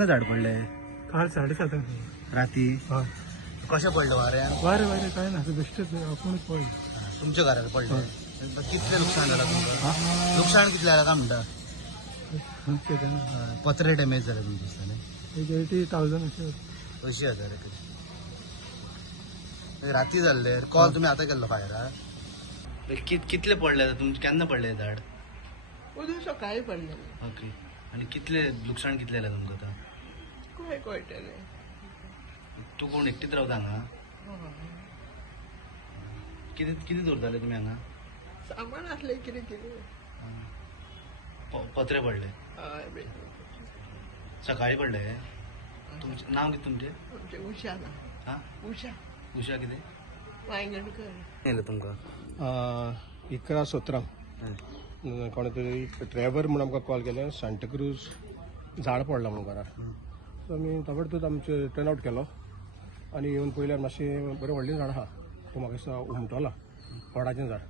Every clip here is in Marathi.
झाड पडले काल 7:30 राती हय कशें पडलें वाऱ्यान वारें वारें काय ना बेश्टेच आपूणच पळय तुमच्या घरार पडलें कितलें नुकसाण जालां तुमकां नुकसाण कितलें जालां काय म्हणटा पत्रे डॅमेज जाले तुमचे दिसताले 80,000 अशें 80,000 राती जाल्ले कॉल तुमी आतां केल्लो फायरार कितले पडले तुमचे केन्ना पडले झाड उदक सकाळी पडलेले ओके आनी कितले नुकसाण कितले जालें तुमकां आतां काय कळटले तूं कोण एकटीच रावता हांगा कितें कितें दवरताले तुमी हांगा सामान असले कितें कितें पत्रे पडले हय सकाळी पडले तुमचें नांव कितें तुमचें आमचे उशा ना हां उशा उशा कितें वांयगणकर येयलें तुमकां 11:17 कोणे तरी ड्रायव्हर म्हणून आमकां कॉल केलो सांताक्रूज झाड पडलां म्हणून घरार सो आमी ताबडतोब आमचे टर्न आवट केलो आनी येवन पळयल्यार मातशें बरें व्हडलें झाड आहा तो म्हाका दिसता उमटोलां व्हडाचें झाड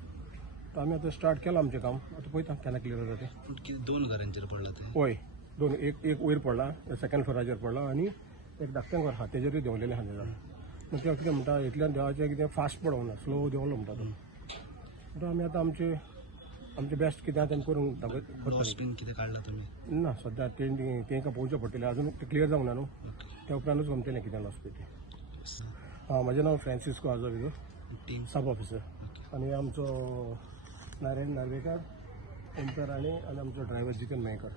तर आमी आतां स्टार्ट केलां आमचें काम आतां पळयता केन्ना क्लियर जाता तें कितें 2 घरांचेर पडला तें हय दोन एक वयर पडला सेकंड फ्लोराचेर पडला आनी एक धाकटें घर आहा तेजेरूय देंवलेलें आहा तें झाड म्हणजे कितें म्हणटा इतल्यान देवाचें कितें फास्ट पडोंक ना स्लो देंवलो म्हणटा तो म्हणटा आमी आतां आमचे बेस्ट कितें तें करूंक डस्टबीन कितें काडला तुमी ना सद्या तेंकां पळोवचें पडटलें अजून ते क्लियर जावंक ना न्हू त्या उपरांतूच गमतलें कितें लॉस तें म्हजें नांव फ्रांसिस्को आझोविदो टीम सब ऑफिसर आनी आमचो नारायण नार्वेकर ओमकार आनी आमचो ड्रायव्हर जितेन मयेकर